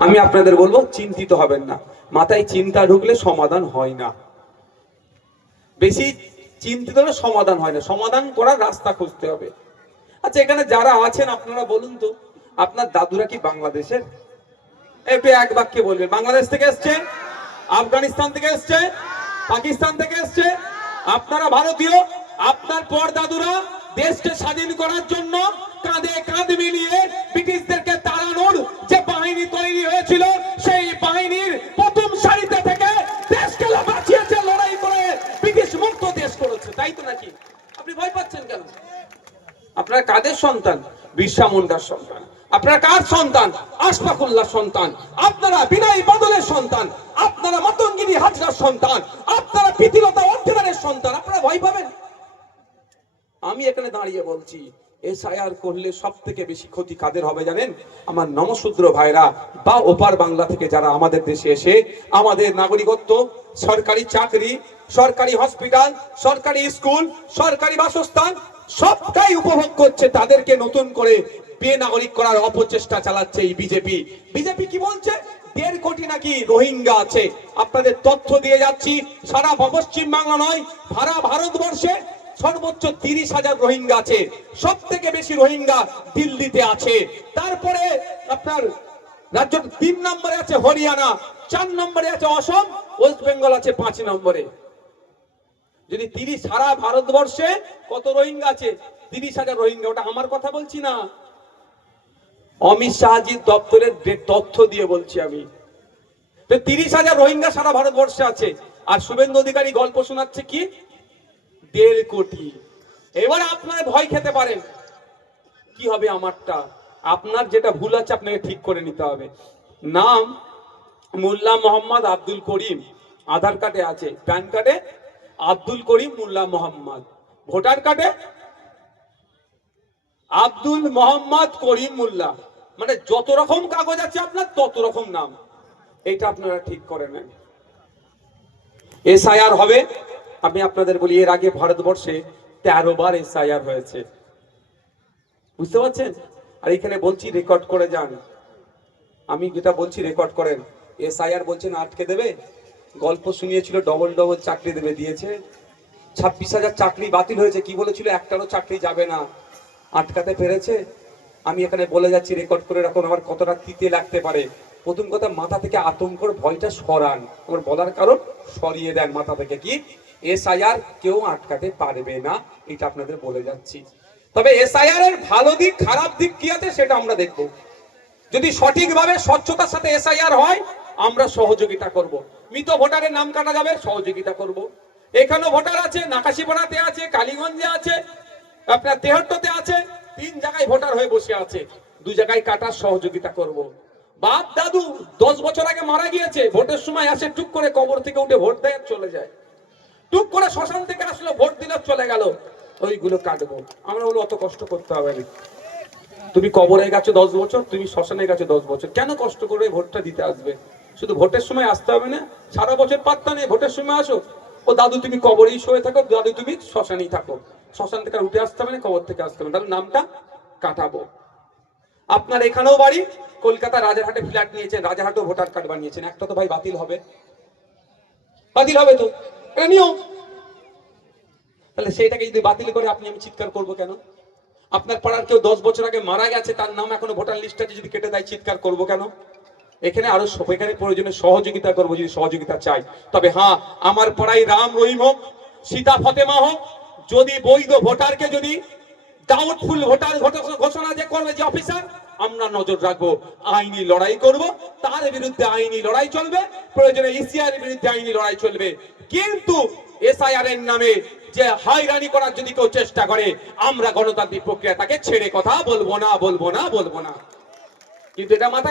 আমি আপনাদের বলবো চিন্তিত হবেন না, মাথায় চিন্তা ঢুকলে সমাধান হয় না, বেশি চিন্তিত হলে সমাধান হয় না, সমাধান করার রাস্তা খুঁজতে হবে। আচ্ছা, এখানে যারা আছেন আপনারা বলুন তো, আপনার দাদুরা কি বাংলাদেশের? একটু এক বাক্যে বলবেন। বাংলাদেশ থেকে এসছে, আফগানিস্তান থেকে এসছে, পাকিস্তান থেকে এসছে, আপনারা ভারতীয়। আপনার পর দাদুরা দেশকে স্বাধীন করার জন্য কাঁধে কাঁধ মিলিয়ে ব্রিটিশদেরকে তাড়ানোর যে বাহিনী তৈরি হয়েছিল, সেই বাহিনীর প্রথম সারিতে থেকে দেশকে বাঁচিয়েছে, লড়াই করে ব্রিটিশ মুক্ত দেশ করেছে, তাই তো নাকি? আপনি ভয় পাচ্ছেন কেন? আপনারা কাদের সন্তান? বিরসা মুন্ডার সন্তান। আপনারা কার সন্তান? আশফাকুল্লাহ সন্তান। আপনারা বিনয় বাদলের সন্তান। আপনারা মাতঙ্গিনী হাজরার সন্তান। আপনারা প্রীতিলতা অর্থনারের সন্তান। আপনারা ভয় পাবেন? আমি এখানে দাঁড়িয়ে বলছি, এসআইআর করলে সব থেকে বেশি ক্ষতি কাদের হবে জানেন? আমার নমশূদ্র ভাইরা বা ওপার বাংলা থেকে যারা আমাদের দেশে এসে আমাদের নাগরিকত্ব, সরকারি চাকরি, সরকারি হসপিটাল, সরকারি স্কুল, সরকারি বাসস্থান সবটাই উপভোগ করছে, তাদেরকে নতুন করে বেনাগরিক করার অপচেষ্টা চালাচ্ছে এই বিজেপি। বিজেপি কি বলছে? 1.5 কোটি নাকি রোহিঙ্গা আছে। আপনাদের তথ্য দিয়ে যাচ্ছি, সারা পশ্চিম বাংলা নয়, সারা ভারতবর্ষে সর্বোচ্চ 30,000 রোহিঙ্গা আছে। সব থেকে বেশি রোহিঙ্গা দিল্লিতে আছে। তারপরে আপনার রাজ্য 3 নম্বরে আছে হরিয়ানা, 4 নম্বরে আছে অসম, ওয়েস্ট বেঙ্গল আছে 5 নম্বরে। যদি 30 সারা ভারতবর্ষে কত রোহিঙ্গা আছে? 30,000 রোহিঙ্গা। ওটা আমার কথা বলছি না, অমিত শাহজির দপ্তরের তথ্য দিয়ে বলছি আমি। 30,000 রোহিঙ্গা সারা ভারতবর্ষে আছে। আর শুভেন্দু অধিকারী গল্প শোনাচ্ছে কি 1.5 কোটি। এবার আপনারা ভয় খেতে পারেন, কি হবে আমারটা? আপনার যেটা ভুল আছে আপনাকে ঠিক করে নিতে হবে। নাম মোল্লা মোহাম্মদ আব্দুল করিম, আধার কার্ডে আছে, প্যান কার্ডে আব্দুল করিম মোল্লা মোহাম্মদ, ভোটার কার্ডে আব্দুল মোহাম্মদ করিম মোল্লা, মানে যত রকম কাগজ আছে আপনার তত রকম নাম। এটা আপনারা ঠিক করে নেন। এসআইআর হবে। আমি আপনাদের বলি, এর আগে ভারতবর্ষে 13 বার এসআইআর হয়েছে, বুঝতে পারছেন? আর এখানে বলছি রেকর্ড করে যান, আমি যেটা বলছি রেকর্ড করেন। এসআইআর বলছেন আটকে দেবে, গল্প শুনিয়েছিল ডবল ডবল চাকরি দেবে, দিয়েছে। 26,000 চাকরি বাতিল হয়েছে, কি বলেছিল? একটারও চাকরি যাবে না, আটকাতে পেরেছে। আমি এখানে বলে যাচ্ছি, রেকর্ড করে রাখুন, আমার কতটা তিতে লাগতে পারে। প্রথম কথা, মাথা থেকে আতঙ্কর ভয়টা সরান। আমার বলার কারণ, সরিয়ে দেন মাথা থেকে। কি এসআইআর কেউ আটকাতে পারবে না, এটা আপনাদের বলে যাচ্ছি। তবে এসআইআর এর ভালো দিক খারাপ দিক কি আছে সেটা আমরা দেখব। যদি সঠিকভাবে স্বচ্ছতার সাথে এসআইআর হয়, আমরা সহযোগিতা করব। মৃত ভোটারের নাম কাটা যাবে, সহযোগিতা করব। এখানেও ভোটার আছে, নাকাশিপাড়াতে আছে, কালীগঞ্জে আছে, আপনার তেহট্টতে আছে, 3 জায়গায় ভোটার হয়ে বসে আছে, 2 জায়গায় কাটার সহযোগিতা করব। বাপ দাদু 10 বছর আগে মারা গিয়েছে, ভোটের সময় আসে, টুক করে কবর থেকে উঠে ভোট দেয় চলে যায়, টুক করে শ্মশান থেকে আসলো, ভোট দিল চলে গেল, ওইগুলো কাটবো। আমরা বলো অত কষ্ট করতে হবে না, তুমি কবরে গেছো 10 বছর, তুমি শ্মশানে গেছো 10 বছর, কেন কষ্ট করে ভোটটা দিতে আসবে? শুধু ভোটের সময় আসতে হবে না, সারা বছর পাত্তা নেই, ভোটের সময় আসো। ও দাদু তুমি কবরেই শুয়ে থাকো, দাদু তুমি শ্মশানেই থাকো, শ্মশান থেকে উঠে আসতে হবে না, কবর থেকে আসতে হবে না, তাহলে নামটা কাটাবো। আপনার এখানেও বাড়ি, কলকাতা রাজারহাটে ফ্ল্যাট নিয়েছেন, রাজারহাটেও ভোটার কার্ড বানিয়েছেন, একটা তো ভাই বাতিল হবে, বাতিল হবে তো, এটা নিয়ম। তাহলে সেইটাকে যদি বাতিল করে আপনি আমি চিৎকার করবো কেন? আপনার পাড়ার কেউ 10 বছর আগে মারা গেছে, তার নাম এখনো ভোটার লিস্টে যদি কেটে দেয়, চিৎকার করবো কেন? এখানে আরো এখানে প্রয়োজনে সহযোগিতা করবো, যদি সহযোগিতা চাই। তবে হ্যাঁ, আমার পাড়ায় রাম রহিম হোক, সীতা ফতেমা হোক, যদি বৈধ ভোটারকে যদি ডাউটফুল ভোটার ঘোষণা যে করবে যে অফিসার, আমরা নজর রাখবো, আইনি লড়াই করব, তার বিরুদ্ধে আইনি লড়াই চলবে, প্রয়োজনে ইসিআর এর বিরুদ্ধে আইনি লড়াই চলবে। কিন্তু এসআইআর এর নামে যে হয়রানি করার যদি কেউ চেষ্টা করে, আমরা গণতান্ত্রিক প্রক্রিয়া তাকে ছেড়ে কথা বলবো না, বলবো না, বলবো না। কিন্তু এটা মাথায়